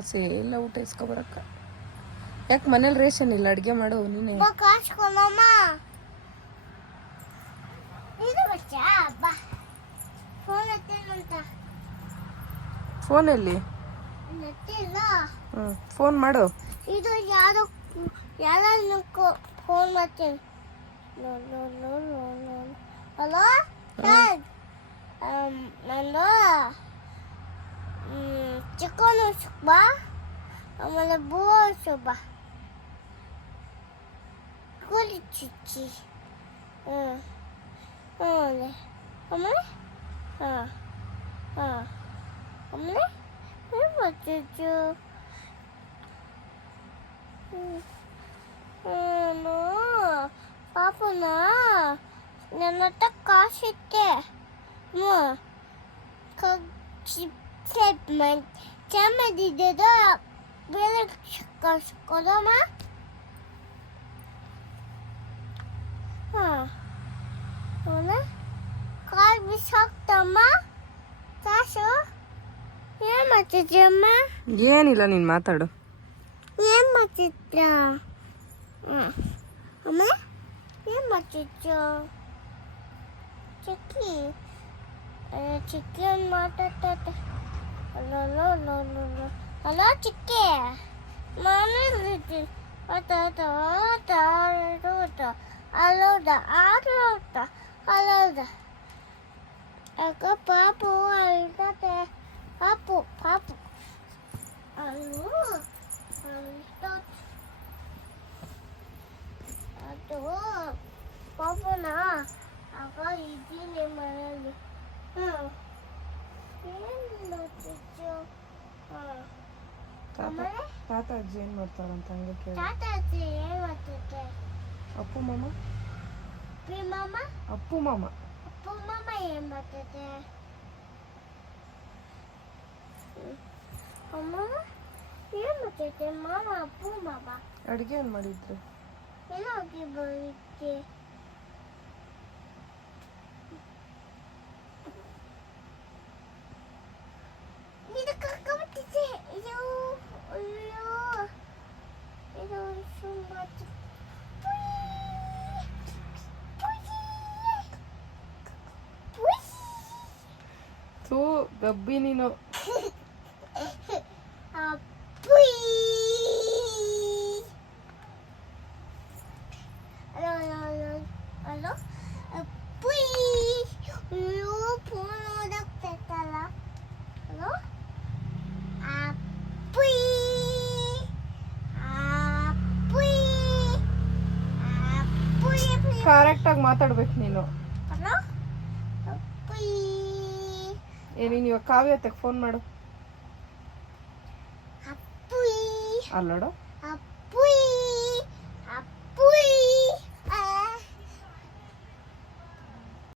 ಕಾಸೇ ಇಲ್ಲ ಊಟ ಇಸ್ಕೊಬರಕ್ಕ. ಯಾಕೆ ಮನೇಲಿ ರೇಷನ್ ಇಲ್ಲ? ಅಡುಗೆ ಮಾಡು ನೀನೆ. ಫೋನಲ್ಲಿ ಫೋನ್ ಮಾಡು. ಇದು ಯಾರು ಫೋನ್ ಮಾಡ್ತೀನಿ. ಹಲೋ ಸರ್, ನಂದು ಚಿಕನ್ ಬಾ, ಆಮೇಲೆ ಬೂಸು ಬಾ, ಕೋಳಿ ಚಿಚ್ಚಿ, ಆಮೇಲೆ ಆಮೇಲೆ ಆಮೇಲೆ ಚಿಚ್ಚು. ಪಾಪನ ನನ್ನ ಹತ್ರ ಕಾಸಿತ್ತೆ. ಚೆನ್ನಾಗಿದ್ದ ಬೇರೆ ಕಾಸು ಕೊಡಮ್ಮ. ಕಾಲು ಬಿಸಾಕ್ತಮ್ಮ ಕಾಸು. ಏನು ಮಾಡ್ತಿದ್ಯಮ್ಮ? ಏನಿಲ್ಲ, ನೀನು ಮಾತಾಡು. ಏನು ಮಾಡ್ತಿದ್ದ? ಅಮ್ಮ ಏನು ಮಾಡ್ತಿದ್ದ? ಚಿಕ್ಕಿ ಚಿಕ್ಕಿ ಮಾತಾಡ್ತೈತೆ. ಹಲೋ ಚಿಕ್ಕಿ, ನಾನು ಅಲ್ಲೋದ ಯಾಕ ಪಾಪು ಅಳ್ತತೆ. ಪಾಪು ಅಳು ಅದು ಪಾಪನ ಆಗ ಇದ್ದೀನಿ ಮನೆಯಲ್ಲಿ. ಏನು ಚಿಚ್ಚು? ತಾತ ಅಜ್ಜಿ ಏನು ಮಾಡ್ತಾರಂತ ಹಂಗೆ ಕೇಳಿ. ತಾತ ಅಜ್ಜಿ ಏನು ಮಾಡ್ತಿದ್ದೆ? ಅಪ್ಪು ಮಾಮ ಅಪ್ಪು ಮಾಮ ಏನು ಮಾಡ್ತಿದ್ದೆ? ಅಮ್ಮ ಏನು ಮಾಡ್ತಿದ್ದೆ? ಮಾಮ ಅಪ್ಪು ಮಾಮ ಅಡುಗೆ ಏನು ಮಾಡಿದ್ರು? ಏನಾಗಿ ಬರುತ್ತೆ? ಇದು ಕರ್ಕೊಂಡ್ಬಿಟ್ಟಿದ್ದೆ. ಅಯ್ಯೋ ಇದು ತುಂಬಾ ಥೂ ಗಬ್ಬಿ ನೀನು. Hello phone ಓದಾಗ್ತೈತಲ್ಲ. ಹಲೋ ಕರೆಕ್ಟಾಗಿ ಮಾತಾಡ್ಬೇಕು ನೀನು. ಹಲೋ ನೀನು ಇವಾಗ ಕಾವ್ಯತೆಗೆ ಫೋನ್ ಮಾಡು. ಅಲ್ಲೋಡು.